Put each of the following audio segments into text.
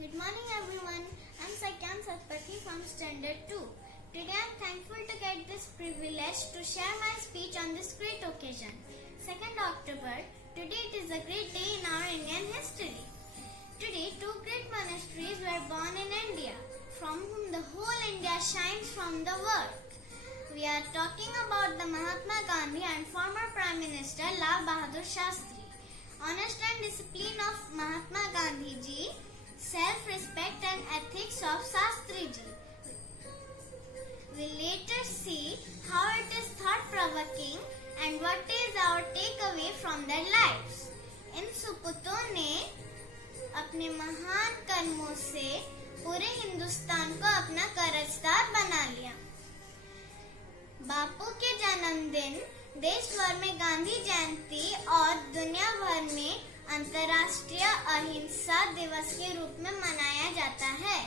Good morning everyone. I'm Sakyan Satpathy from Standard 2. Today I'm thankful to get this privilege to share my speech on this great occasion. 2nd October, today it is a great day in our Indian history. Today two great monasteries were born in India, from whom the whole India shines from the world. We are talking about the Mahatma Gandhi and former Prime Minister Lal Bahadur Shastri. Honest and discipline of Mahatma Gandhi ji, self-respect and ethics of Shastri ji. We'll later see how it is thought-provoking and what is our takeaway from their lives. इन सुपुतों ने अपने महान कर्मों से पूरे हिंदुस्तान को अपना कर्जदार बना लिया। बापू के जन्मदिन देश भर में गांधी जयंती और दुनिया भर में अंतर्राष्ट्रीय अहिंसा दिवस के रूप में मनाया जाता है।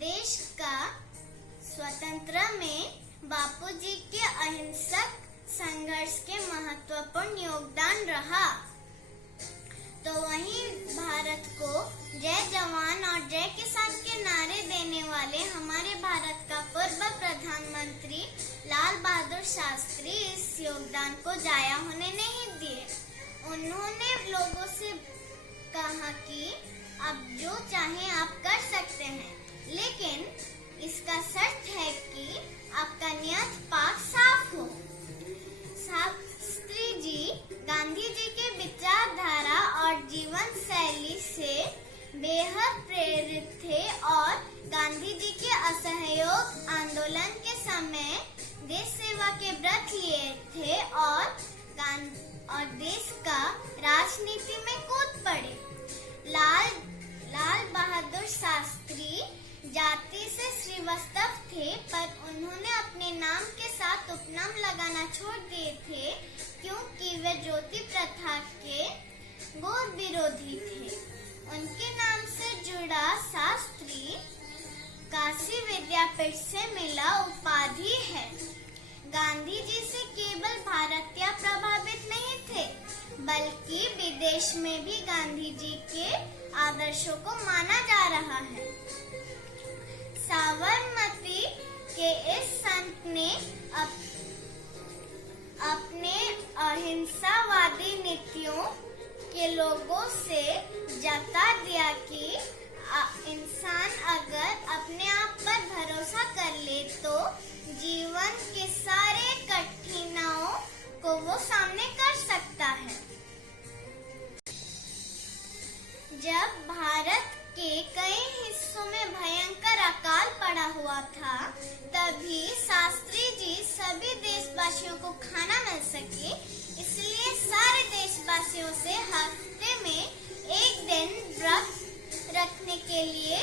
देश का स्वतंत्र में बापू जी के अहिंसक संघर्ष के महत्वपूर्ण योगदान रहा। तो वहीं भारत को जय जवान और जय किसान के नारे देने वाले हमारे भारत का पूर्व प्रधानमंत्री लाल बहादुर शास्त्री इस योगदान को जाया होने नहीं दिए। उन्होंने लोगों से कहा कि आप जो चाहें आप कर सकते हैं, लेकिन इसका शर्त है कि आपका नियत पाक साफ हो। शास्त्री जी गांधी जी के विचारधारा और जीवन शैली से बेहद प्रेरित थे और गांधी जी के असहयोग आंदोलन के समय देश सेवा के व्रत लिए थे और देश का राजनीति में कूद पड़े। लाल बहादुर शास्त्री जाति से श्रीवास्तव थे, पर उन्होंने अपने नाम के साथ उपनाम लगाना छोड़ दिए थे क्योंकि वे ज्योति प्रथा के घोर विरोधी थे। उनके नाम से जुड़ा शास्त्री काशी विद्यापीठ से मिला उपाधि है। गांधी जी से केवल भारतीय प्रभावित नहीं थे, बल्कि विदेश में भी गांधी जी के आदर्शों को माना जा रहा है। साबरमती के इस संत ने अपने अहिंसावादी नीतियों के लोगों से जता दिया कि इंसान अगर अपने आप पर भरोसा कर ले तो जीवन के सारे कठिनाइयों को वो सामने कर सकता है। जब भारत के कई हिस्सों में भयंकर अकाल पड़ा हुआ था, तभी शास्त्री जी सभी देशवासियों को खाना मिल सके, इसलिए सारे देशवासियों से हफ्ते में एक दिन व्रत रखने के लिए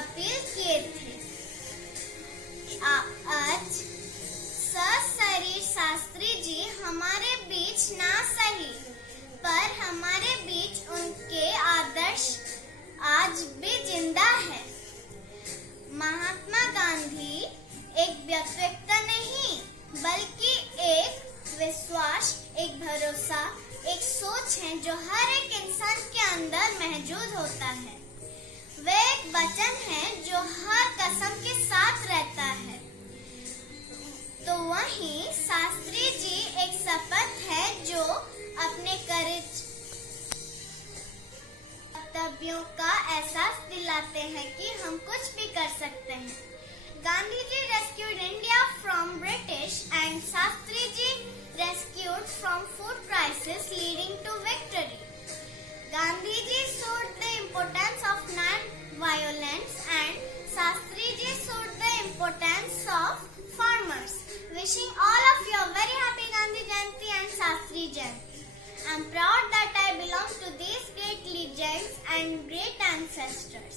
अपील किए थे। आज सशरीर शास्त्री जी हमारे बीच ना सही, पर हमारे बीच उनके आदर्श आज भी जिंदा है। महात्मा गांधी एक व्यक्तित्व नहीं, बल्कि एक विश्वास, एक भरोसा, एक सोच है जो हर एक इंसान के अंदर मौजूद होता है। वे एक वचन है जो हर कसम के साथ रहता है। तो वहीं शास्त्री जी एक शपथ है जो अपने कर्तव्यों का एहसास दिलाते हैं कि हम कुछ भी कर सकते हैं। Gandhi ji rescued India from British and Shastri ji rescued from food crisis leading to victory. Gandhi ji showed the importance of non-violence and Shastri ji showed the importance of farmers. Wishing all of you a very happy Gandhi Jayanti and Shastri Jayanti. I am proud that I belong to these great legends and great ancestors.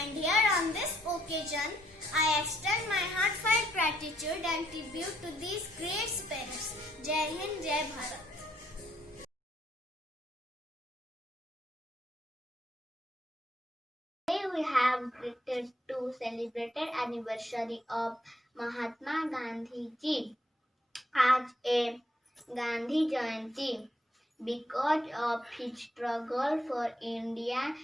And here on this occasion, I extend my heartfelt gratitude and tribute to these great spirits. Jai Hind, Jai Bharat. Today we have greeted to celebrated anniversary of Mahatma Gandhi ji as a Gandhi Jayanti because of his struggle for India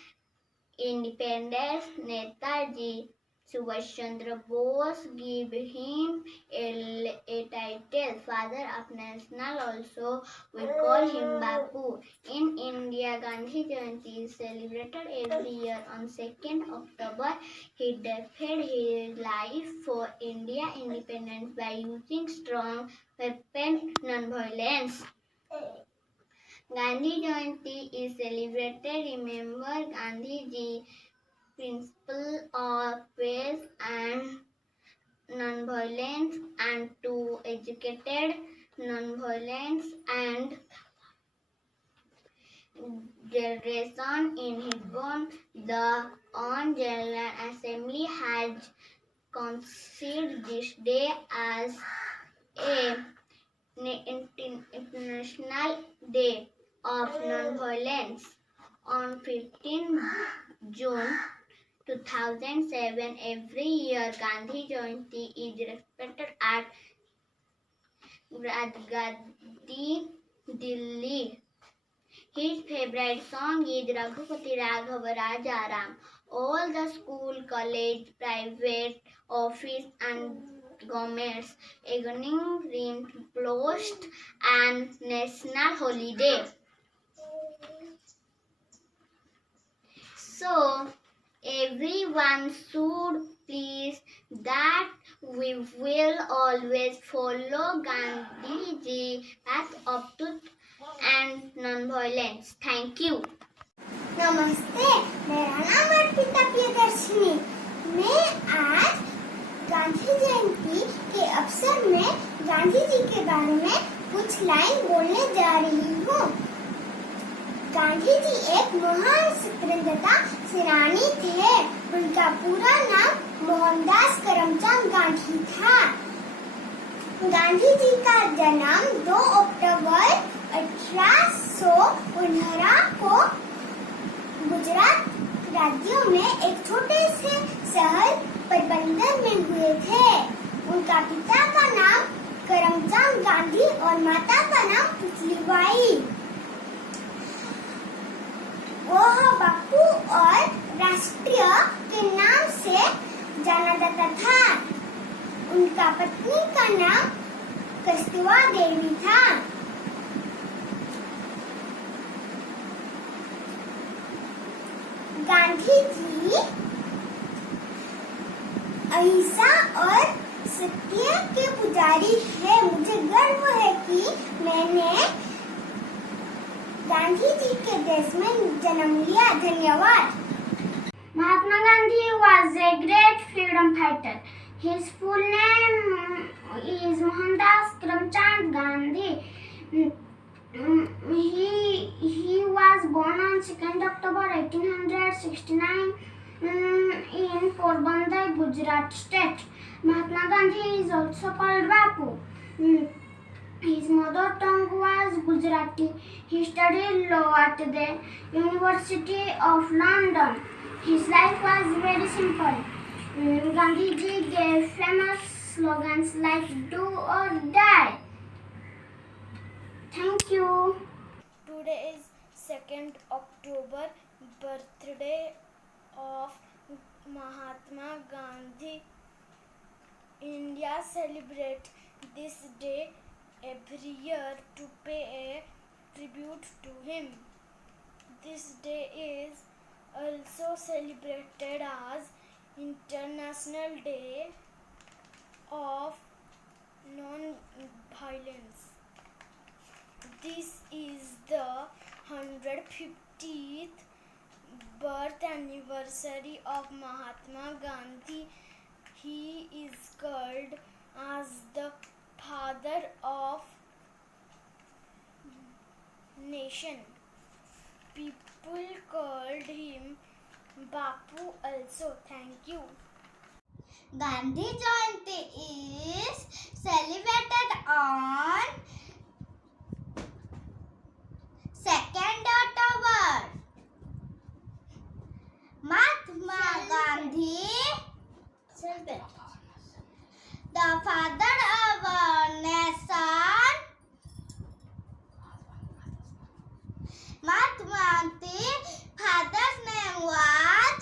independence, Netaji Subhash Chandra Bose give him a title, Father of National. Also, we call him Bapu. In India, Gandhi Jayanti is celebrated every year on 2nd October. He defended his life for India independence by using strong weapon non-violence. Gandhi Jayanti is celebrated. Remember Gandhi Ji principle of peace and non-violence, and to educated non-violence and generation in his bone. The on General Assembly has considered this day as a international day of non-violence. On 15 June 2007, every year Gandhi Jayanti is respected at Rajgadi, Delhi. His favorite song is Raghupati Raghava Rajaram. All the school, college, private, office and governments evening reinforced and national holiday. So everyone should please that we will always follow Gandhiji path of truth and non-violence. Thank you. नमस्ते, मेरा नाम अर्पिता प्रियदर्शिनी। मैं आज गांधी जयंती के अवसर में गांधी जी के बारे में कुछ लाइन बोलने जा रही हूँ। गांधी जी एक महान स्वतंत्रता सेनानी थे। उनका पूरा नाम मोहनदास करमचंद गांधी था। गांधी जी का जन्म 2 अक्टूबर 1815 को गुजरात राज्य में एक छोटे से शहर पोरबंदर में हुए थे। उनका पिता का नाम करमचंद गांधी और माता का नाम पुतलीबाई। वह बापू और राष्ट्रीय के नाम से जाना जाता था। उनका पत्नी का नाम कस्तूरबा देवी था। गांधी जी अहिंसा और सत्य के पुजारी है। मुझे गर्व है कि मैंने गांधी जी के देश में जन्म लिया। धन्यवाद। Mahatma Gandhi was a great freedom fighter. His full name is Mohandas Karamchand Gandhi. He was born on 2nd October 1869 in Porbandar, Gujarat state. Mahatma Gandhi is also called Bapu. His mother tongue was Gujarati. He studied law at the University of London. His life was very simple. Gandhi ji gave famous slogans like "Do or Die." Thank you. Today is 2nd October, birthday of Mahatma Gandhi. India celebrates this day every year to pay a tribute to him. This day is also celebrated as International Day of Non-Violence. This is the 150th birth anniversary of Mahatma Gandhi. He is called as the father of nation. People called him Bapu also. Thank you. Gandhi Jayanti is celebrated on 2nd October. Mahatma Gandhi, the father of our nation. Mahatma Gandhi's father's name was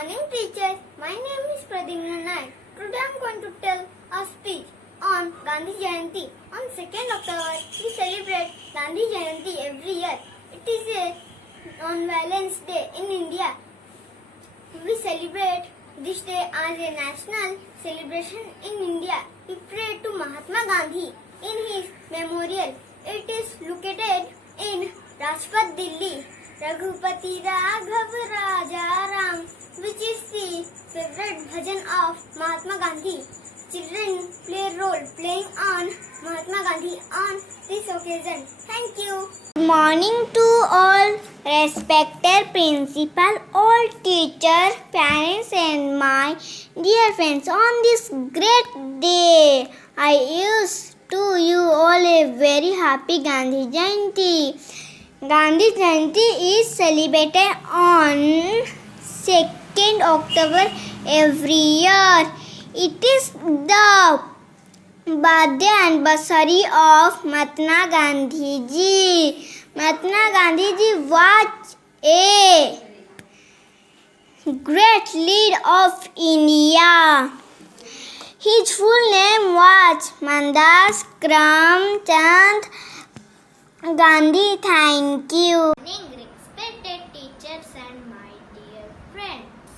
morning, teacher. My name is Pradyumna Naik. Today I am going to tell a speech on Gandhi Jayanti. On 2nd October, we celebrate Gandhi Jayanti every year. It is a non-violence day in India. We celebrate this day as a national celebration in India. We pray to Mahatma Gandhi in his memorial. It is located in Rajpath, Delhi. Raghupati Raghav Raja Ram, which is the favorite bhajan of Mahatma Gandhi. Children play a role playing on Mahatma Gandhi on this occasion. Thank you. Good morning to all respected principal, all teachers, parents and my dear friends. On this great day, I wish to you all a very happy Gandhi Jayanti. Gandhi Jayanti is celebrated on 2nd October every year. It is the birthday anniversary of Mahatma Gandhi ji. Mahatma Gandhi ji was a great leader of India. His full name was Mohandas Karamchand Gandhi. Thank you. Morning, respected teachers and my dear friends.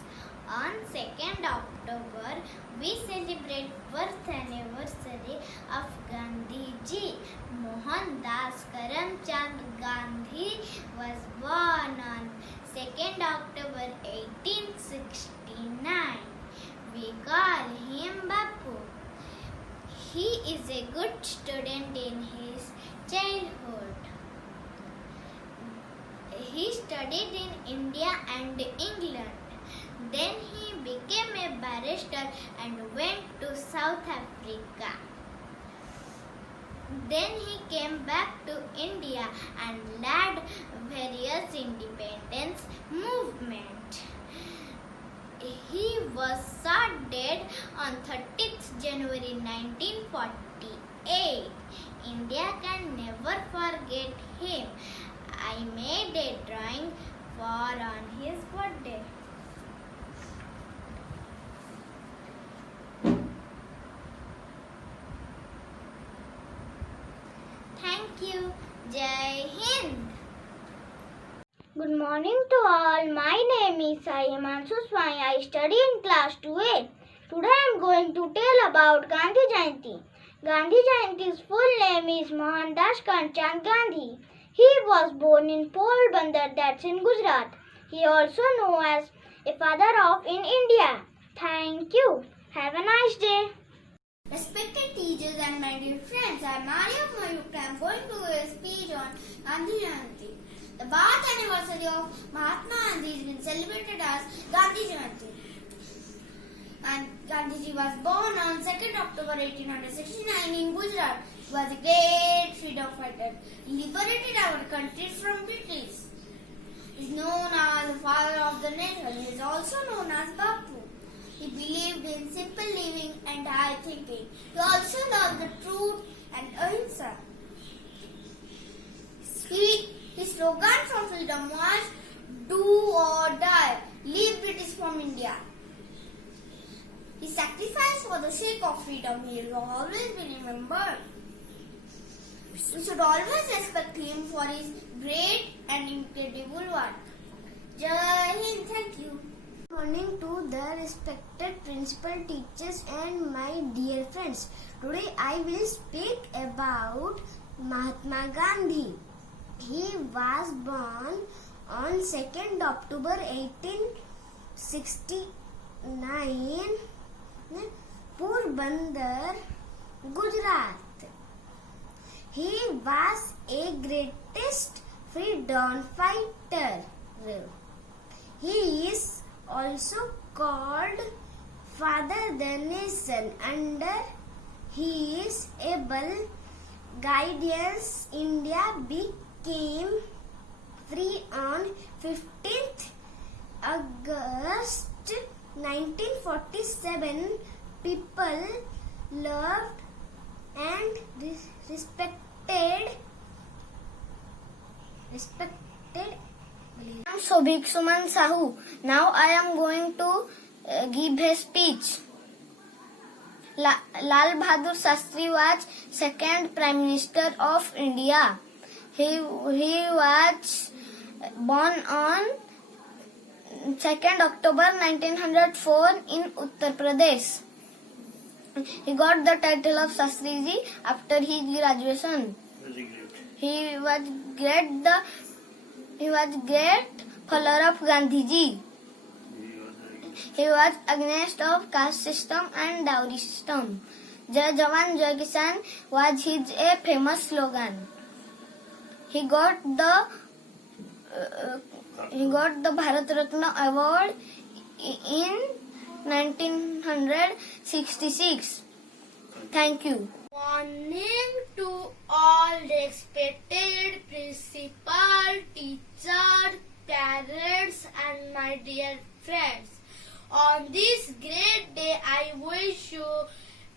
On 2nd October, we celebrate birth anniversary of Gandhi ji. Mohandas Karamchand Gandhi was born on 2nd October 1869. We call him Bapu. He is a good student in his childhood. He studied in India and England. Then he became a barrister and went to South Africa. Then he came back to India and led various independence movements. He was shot dead on 30th January 1948. India can never forget him. I made a drawing on his birthday. Thank you. Jai Hind. Good morning to all. My name is Himanshu Swami. I study in class 2A. Today I am going to tell about Gandhi Jayanti. Gandhi Jayanti's full name is Mohandas Karamchand Gandhi. He was born in Porbandar, that's in Gujarat. He also known as a father of in India. Thank you. Have a nice day. Respected teachers and my dear friends, I am Maria of Mayukta. I am going to give a speech on Gandhi Jayanti. The birth anniversary of Mahatma Gandhi has been celebrated as Gandhi Jayanti. And Gandhiji was born on 2nd October 1869 in Gujarat. He was a great freedom fighter. He liberated our country from British. He is known as the father of the nation. He is also known as Bapu. He believed in simple living and high thinking. He also loved the truth and ahimsa. His slogan for freedom was "Do or die, leave British from India." He sacrificed for the sake of freedom. He will always be remembered. We should always respect him for his great and incredible work. Jai Hind. Thank you. Good morning to the respected principal, teachers and my dear friends. Today I will speak about Mahatma Gandhi. He was born on 2nd October 1869, Porbandar, Gujarat. He was a greatest freedom fighter. He is also called Father the Nation. Under his able guidance, India became free on 15th August 1947. People loved and respected I am Sobhik Suman Sahu. Now I am going to give a speech. Lal Bahadur Shastri was second Prime Minister of India. He was born on 2nd October 1904 in Uttar Pradesh. He got the title of Shastriji after his graduation. He was great follower of Gandhiji. He was against of caste system and dowry system. Jai Jawan Jai Kisan was his a famous slogan. He got the Bharat Ratna Award in 1966. Thank you. Morning to all respected principal, teachers, parents and my dear friends. On this great day, I wish you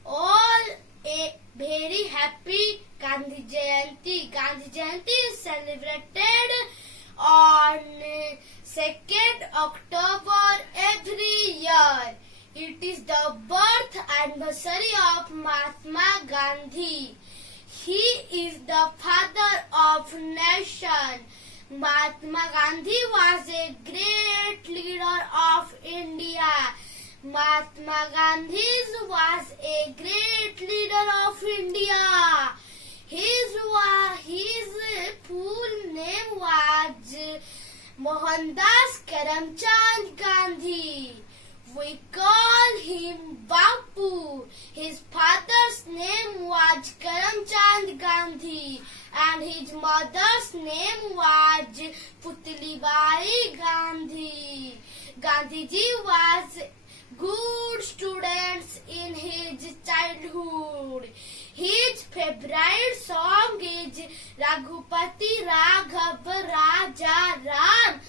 all a very happy Gandhi Jayanti. Gandhi Jayanti is celebrated on 2nd October every year. It is the birth anniversary of Mahatma Gandhi. He is the father of nation. Mahatma Gandhi was a great leader of India. Mahatma Gandhi was a great leader of India. His full name was Mohandas Karamchand Gandhi. We call him Bapu. His father's name was Karamchand Gandhi and his mother's name was Putlibai Gandhi. Gandhiji was good student in his childhood. His favorite song is Raghupati Raghav Raja Ram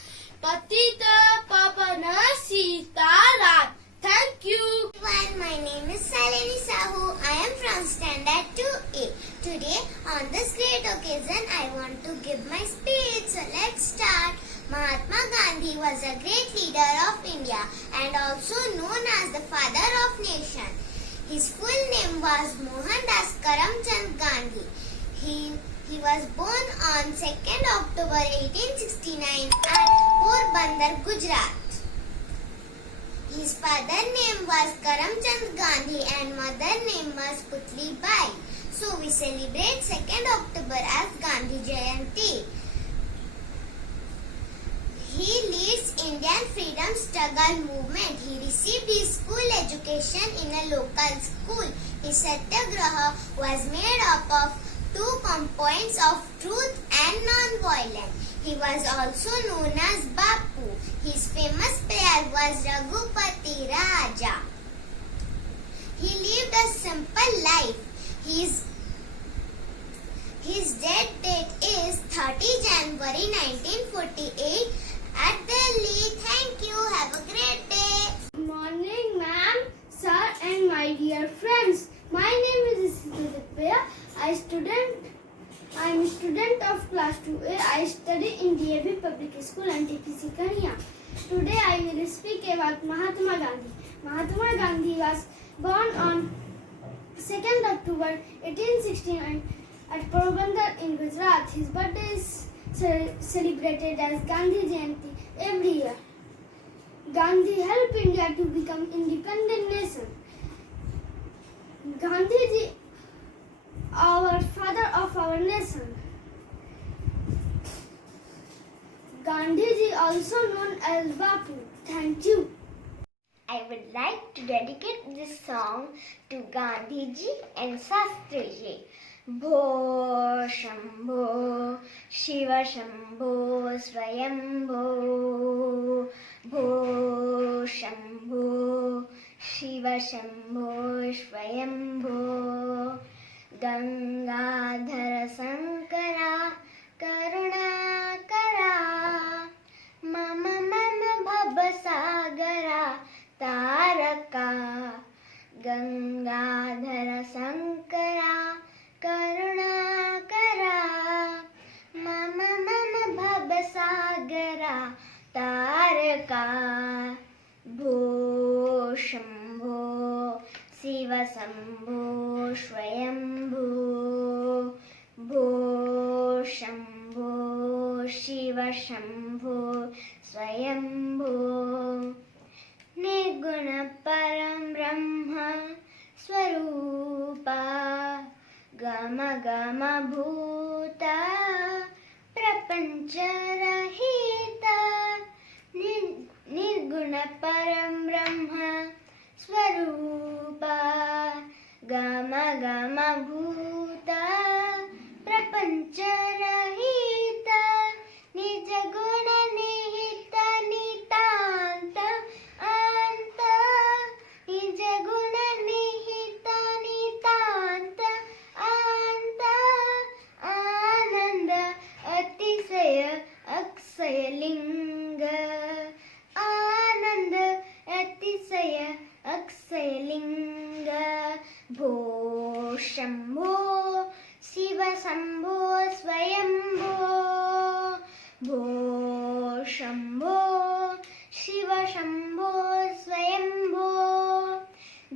Patita Pavana Sitaram. Thank you. Everyone, my name is Salini Sahu. I am from Standard 2A. Today, on this great occasion, I want to give my speech. So let's start. Mahatma Gandhi was a great leader of India and also known as the father of nation. His full name was Mohandas Karamchand Gandhi. He was born on 2nd October 1869 at Porbandar, Gujarat. His father name was Karamchand Gandhi and mother name was Putli Bai. So we celebrate 2nd October as Gandhi Jayanti. He leads Indian freedom struggle movement. He received his school education in a local school. His satyagraha was made up of 2 compounds of truth and non-violence. He was also known as Bapu. His famous prayer was Raghupati Raja. He lived a simple life. His death date is 30 January 1948 at Delhi. Thank you. Have a great day. Good morning, ma'am, sir, and my dear friends. My name is Isitudipya. I am a student of class 2A. I study in DAV Public School and TPC Kania. Today I will speak about Mahatma Gandhi. Mahatma Gandhi was born on 2nd October 1869 at Porbandar in Gujarat. His birthday is celebrated as Gandhi Jayanti every year. Gandhi helped India to become independent nation. Gandhiji, our father of our nation. Gandhiji, also known as Bapu. Thank you. I would like to dedicate this song to Gandhiji and Shastriji. Bho Shambho Shiva Shambho Swayambho Bho Shambho Shiva Shambho Swayambho Gangadhara Sankara Karunakara Mama Mama Bhabasagara Taraka Gangadhara Sankara Karunakara Mama Mama Bhabasagara भो शम्भो शिव शम्भो स्वयम्भो भो शम्भो शिव शम्भो स्वयम्भो निर्गुण परं ब्रह्म स्वरूपा गम गम भूता प्रपञ्चरहिता निर्गुण परं ब्रह्म स्वरूपा गम गम भूता प्रपञ्चरहिता निज गुण निहित नितान्त अन्त निज गुण निहित नितान्त अन्त आनन्द अतिशय अक्षय लिंग आनन्द अतिशय अक्षय लिंग भो शम्भो शिव शम्भो स्वयम्भो भो शम्भो शिव शम्भो स्वयम्भो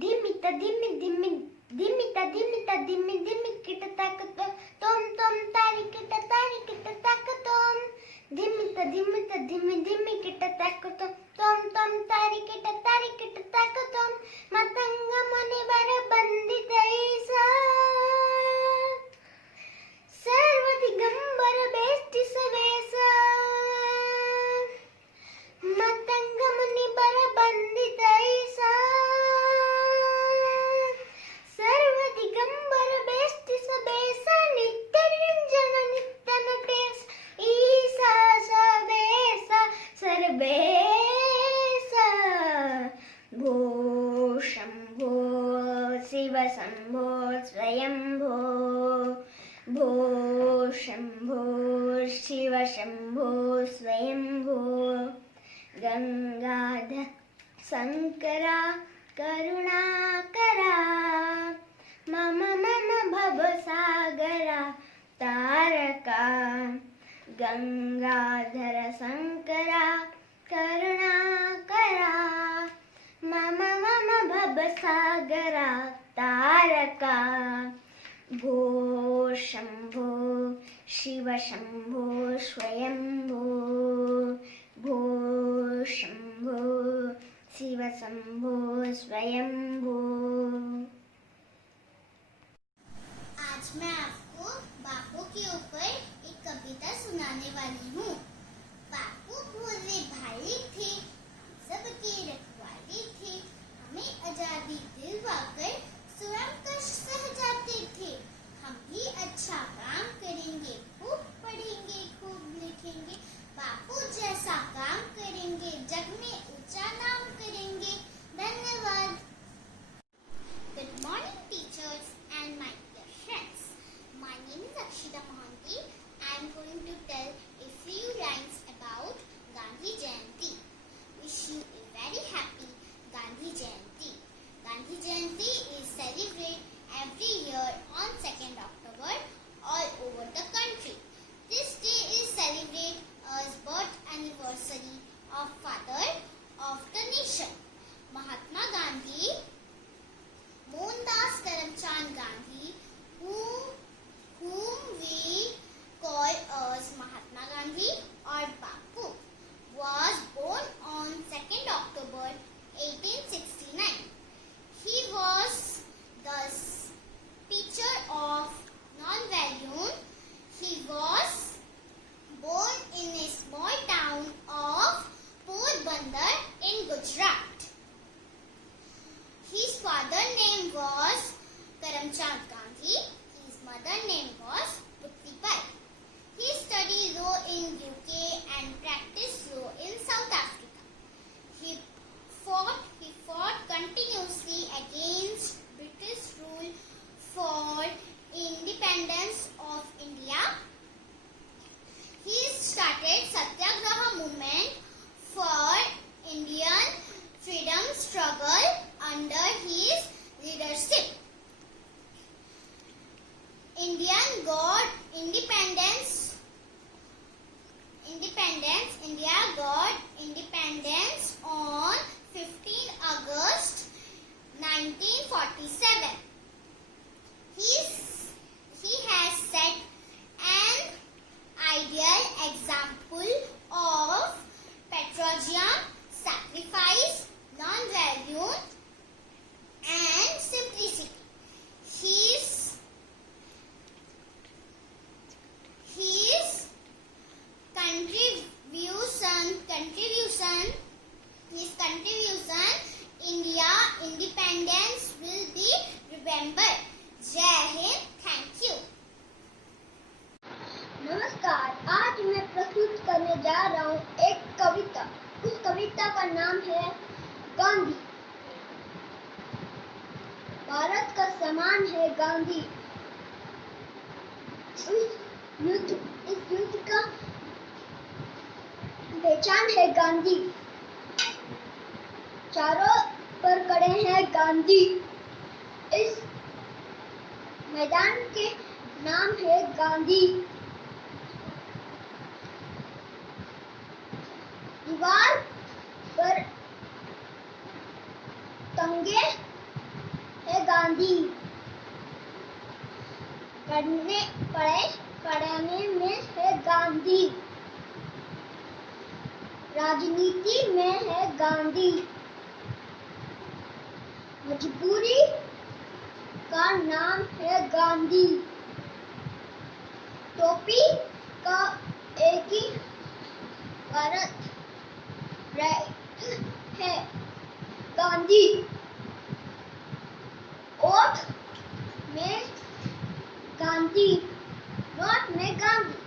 धिमित धिमि धिमि धिमित धिमित धिमि धिमि किट तक तोम तोम तारी किट तक तोम धिमित धिमित धिमि धिमि किट तक तोम तोम तारी किट तक तोम मतंग मुनि वर बंदित ईसा सर्व दिगंबर बेष्टि सवेश मतंग मुनि वर बंदित ईसा सर्व दिगंबर बेष्टि सवेश नित्य निरंजन नित्य नटेश ईसा सवेश सर्वेश भो शम्भो शिव शम्भो स्वयम्भो भो शम्भो शिव शम्भो स्वयम्भो गंगाधर शंकरा करुणाकरा मम मम भवसागरा तारका गंगाधर शंकरा करुणाकरा मम मम भवसागरा तारका भो शम्भो शिव शम्भो स्वयम्भो भो शम्भो शिव शम्भो स्वयम्भो। आज मैं आपको बापू के ऊपर एक कविता सुनाने वाली हूँ। बापू भोले भाई थे, सबके रखवाले थे, हमें आजादी दिलवाकर स्वयं कष्ट सह जाते थे। हम भी अच्छा काम करेंगे, खूब पढ़ेंगे, खूब लिखेंगे, बापू जैसा काम करेंगे, जग में ऊंचा नाम करेंगे। धन्यवाद। Good morning, teachers and my dear friends. My name is Akshita Mohanty. I am going to tell a few rhymes about Gandhi Jayanti. Gandhi. Bharat का सम्मान है गांधी। इस युद्ध का पहचान है गांधी। चारों पर खड़े हैं गांधी। इस मैदान के नाम है गांधी। दीवार पर टंगे है गांधी। पढ़ने में है गांधी। राजनीति में है गांधी। मजबूरी का नाम है गांधी। टोपी का एक ही अर्थ है गांधी। ओठ में गांधी, नोट में गांधी।